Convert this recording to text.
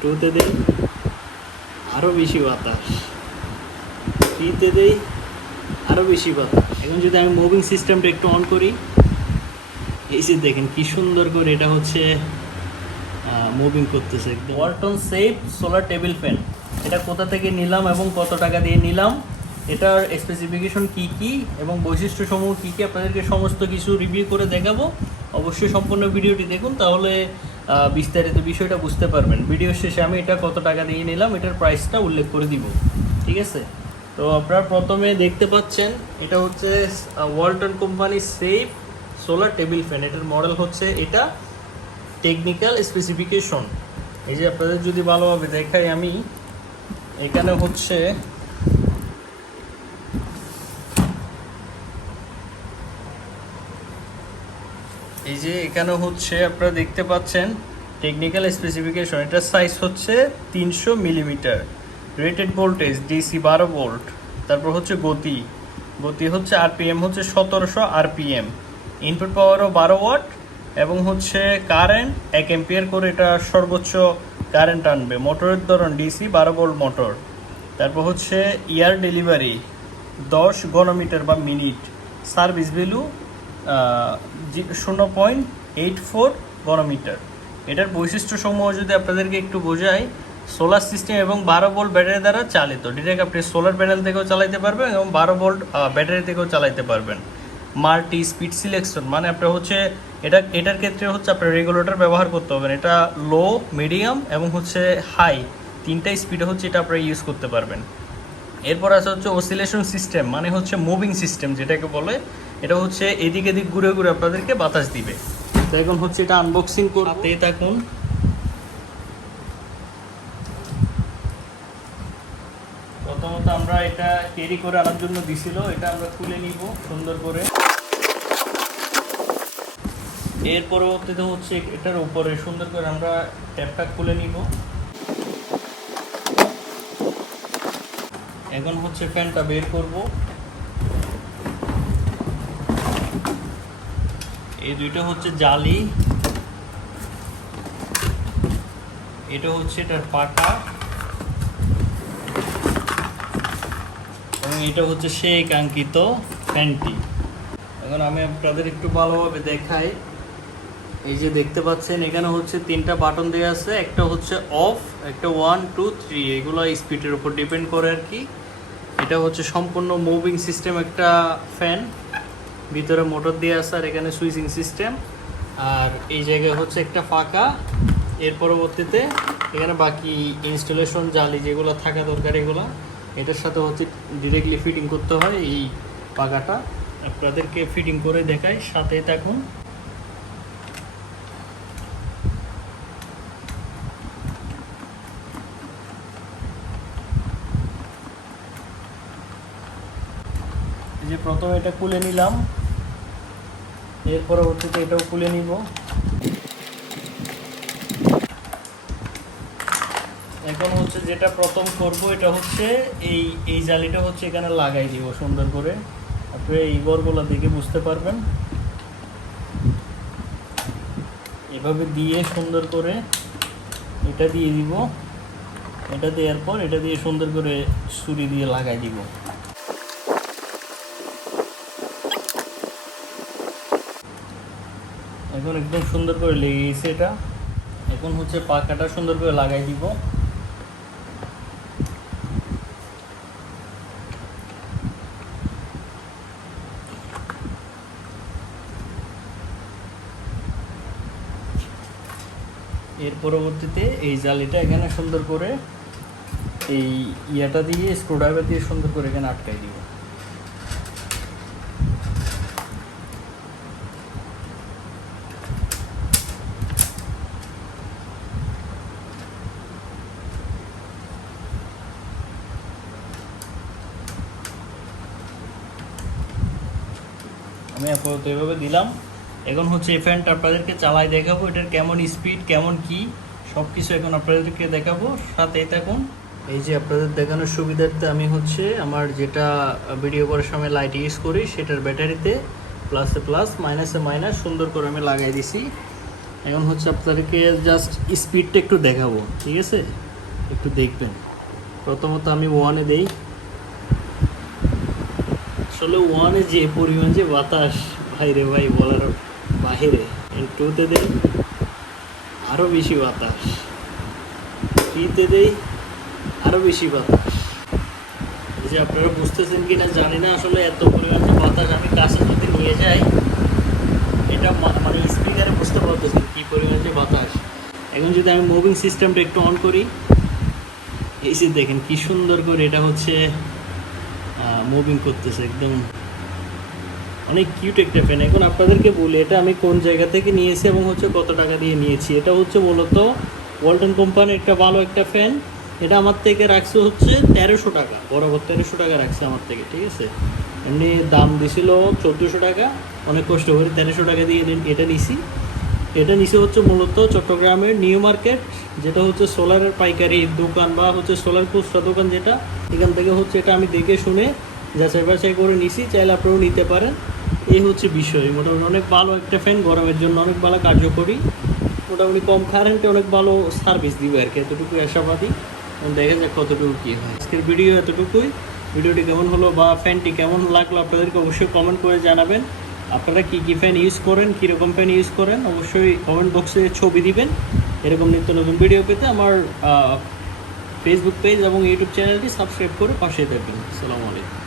টুতে দেই আরও বেশি বাতাস, থ্রিতে দেই আরও বেশি বাতাস। এখন যদি আমি মুভিং সিস্টেমটা একটু অন করি, এই যে দেখেন কি সুন্দর করে এটা হচ্ছে মুভিং করতেছে একদম। Walton safe solar table fan, এটা কোথা থেকে নিলাম এবং কত টাকা দিয়ে নিলাম, এটার স্পেসিফিকেশন কি কি এবং বৈশিষ্ট্যসমূহ কী কী আপনাদেরকে সমস্ত কিছু রিভিউ করে দেখাবো। অবশ্যই সম্পূর্ণ ভিডিওটি দেখুন, তাহলে বিস্তারিত বিষয়টা বুঝতে পারবেন। ভিডিও শেষে আমি এটা কত টাকা দিয়ে নিলাম এটার প্রাইসটা উল্লেখ করে দিব, ঠিক আছে? তো আপনারা প্রথমে দেখতে পাচ্ছেন এটা হচ্ছে Walton company safe solar table fan, এটার মডেল হচ্ছে এটা। টেকনিক্যাল স্পেসিফিকেশন এই যে আপনাদের যদি ভালোভাবে দেখাই আমি, এখানে হচ্ছে এই যে এখানে হচ্ছে আপনারা দেখতে পাচ্ছেন টেকনিক্যাল স্পেসিফিকেশন, এটার সাইজ হচ্ছে 300 millimetre, rated voltage DC 12 volt, তারপর হচ্ছে গতি হচ্ছে আরপিএম হচ্ছে 1700 আরপিএম, ইনপুট পাওয়ারও 12 ওয়াট এবং হচ্ছে কারেন্ট 1 এম্পিয়ার করে এটা সর্বোচ্চ কারেন্ট আনবে। মোটরের ধরন ডিসি 12 ভোল্ট মোটর, তারপর হচ্ছে ইয়ার ডেলিভারি 10 ঘনমিটার বা মিনিট, সার্ভিস ভ্যালু 0.84 ঘনমিটার। এটার বৈশিষ্ট্যসমূহ যদি আপনাদেরকে একটু বোঝাই, সোলার সিস্টেম এবং 12 ভোল্ট ব্যাটারি দ্বারা চালিত, ডিরেক্ট আপনি সোলার প্যানেল থেকেও চালাতে পারবেন এবং 12 ভোল্ট ব্যাটারি থেকেও চালাতে পারবেন। মাল্টি স্পিড সিলেকশন, মানে আপনার হচ্ছে এটার ক্ষেত্রে হচ্ছে আপনার রেগুলেটর ব্যবহার করতে হবে, এটা লো, মিডিয়াম এবং হচ্ছে হাই, তিনটা স্পিডে হচ্ছে এটা আপনারা ইউজ করতে পারবেন। এরপর আছে হচ্ছে অসিলেশন সিস্টেম, মানে হচ্ছে মুভিং সিস্টেম যেটাকে বলে, এটা হচ্ছে এদিক এদিক ঘুরে ঘুরে আপনাদেরকে বাতাস দিবে। তো এখন হচ্ছে এটা আনবক্সিং করতে থাকুন। প্রথমত আমরা এটা ক্যারি করে আনার জন্য দিছিল, এটা আমরা খুলে নিব সুন্দর করে। এর পরবর্তীতে হচ্ছে এটার উপরে সুন্দর করে আমরা ট্যাপটা খুলে নিব। এখন হচ্ছে ফ্যানটা বের করব। এই দুইটা হচ্ছে জালি, এটা হচ্ছে এটার পাটা এবং এটা হচ্ছে সেই কাঙ্ক্ষিত ফ্যানটি। এখন আমি আপনাদের একটু ভালোভাবে দেখাই। এই যে দেখতে পাচ্ছেন এখানে হচ্ছে 3টা বাটন দেওয়া আছে, একটা হচ্ছে অফ, একটা 1 2 3, এগুলো স্পিডের উপর ডিপেন্ড করে আর কি। এটা হচ্ছে সম্পূর্ণ মুভিং সিস্টেম একটা ফ্যান, ভিতরে মোটর দিয়ে আছে আর এখানে সুইচিং সিস্টেম, আর এই জায়গায় হচ্ছে একটা ফাঁকা। এর পরবর্তীতে এখানে বাকি ইনস্টলেশন জালি যেগুলো থাকা দরকার এগুলো এটার সাথে হচ্ছে ডিরেক্টলি ফিটিং করতে হয়। এই পাকাটা আপনাদেরকে ফিটিং করে দেখাই, সাথে থাকুন। যে প্রথমে এটা খুলে নিলাম, এর পরবর্তীতে এটাও খুলে নিব। এখন হচ্ছে যেটা প্রথম করব এটা হচ্ছে এই জালিটা হচ্ছে এখানে লাগাই দিব সুন্দর করে, আপনি এই ঘরগুলো দেখে বুঝতে পারবেন। এভাবে দিয়ে সুন্দর করে এটা দিয়ে দিব, এটা দেওয়ার পর এটা দিয়ে সুন্দর করে ছুরি দিয়ে লাগাই দিব। এখন একদম সুন্দর করে লেগে গেছে এটা। এখন হচ্ছে পাখাটা সুন্দর করে লাগাই দিব। এর পরবর্তীতে এই জালিটা এখানে সুন্দর করে এই ইয়াটা দিয়ে স্ক্রুড্রাইভার দিয়ে সুন্দর করে এখানে আটকাই দিব। আমি আপাতত এভাবে দিলাম। এখন হচ্ছে এই ফ্যানটা আপনাদেরকে চালাই দেখাবো, এটার কেমন স্পিড কেমন কি সব কিছু এখন আপনাদেরকে দেখাবো, সাথে থাকুন। এই যে আপনাদের দেখানোর সুবিধার্থে আমি হচ্ছে আমার যেটা ভিডিও করার সময় লাইট ইউজ করি সেটার ব্যাটারিতে প্লাসে প্লাস মাইনাসে মাইনাস সুন্দর করে আমি লাগাই দিছি। এখন হচ্ছে আপনাদেরকে জাস্ট স্পিডটা একটু দেখাবো, ঠিক আছে? একটু দেখবেন। প্রথমত আমি ওয়ানে দেই, আসলে ওয়ানে যে পরিমাণ যে বাতাস, ভাই রে ভাই বলার বাহিরে। টুতে দেই আরও বেশি বাতাস, থ্রিতে দেই আরও বেশি বাতাস। এই যে আপনারা বুঝতেছেন কি না জানি না, আসলে এত পরিমাণ যে বাতাস আমি কাছে যদি নিয়ে যাই, এটা মানে স্পিকারে বুঝতে পারতেছেন কী পরিমাণ যে বাতাস। এখন যদি আমি মুভিং সিস্টেমটা একটু অন করি, এই যে দেখেন কি সুন্দর করে এটা হচ্ছে মুভিং করতেছে, একদম অনেক কিউট একটা ফ্যান। এখন আপনাদেরকে বলি এটা আমি কোন জায়গা থেকে নিয়েছি এবং হচ্ছে কত টাকা দিয়ে নিয়েছি। এটা হচ্ছে মূলত ওয়ালটন কোম্পানির একটা ভালো একটা ফ্যান। এটা আমার থেকে রাখছে হচ্ছে 1300 টাকা, বরাবর 1300 টাকা রাখছে আমার থেকে, ঠিক আছে? এমনি দাম দিছিল 1400 টাকা, অনেক কষ্ট করে 1300 টাকা দিয়ে এটা নিছি। এটা নিচে হচ্ছে মূলত চট্টগ্রামের নিউ মার্কেট, যেটা হচ্ছে সোলারের পাইকারি দোকান বা হচ্ছে সোলার খুচরা দোকান, যেটা এখান থেকে হচ্ছে এটা আমি দেখে শুনে যাচাই বাছাই করে নিছি। চাইলে আপনারাও নিতে পারেন। এই হচ্ছে বিষয়। মোটামুটি অনেক ভালো একটা ফ্যান, গরমের জন্য অনেক ভালো কার্যকরী, মোটামুটি কম কারেন্টে অনেক ভালো সার্ভিস দিবে আর কি, এতটুকু আশাবাদী। দেখা যাক কতটুকু কী হয়। আজকের ভিডিও এতটুকুই। ভিডিওটি কেমন হলো বা ফ্যানটি কেমন লাগলো আপনাদেরকে অবশ্যই কমেন্ট করে জানাবেন। আপনারা কী কী ফ্যান ইউজ করেন, কীরকম ফ্যান ইউজ করেন, অবশ্যই কমেন্ট বক্সে ছবি দিবেন। এরকম নিত্য নতুন ভিডিও পেতে আমার ফেসবুক পেজ এবং ইউটিউব চ্যানেলটি সাবস্ক্রাইব করে পাশে থাকবেন। আসসালামু আলাইকুম।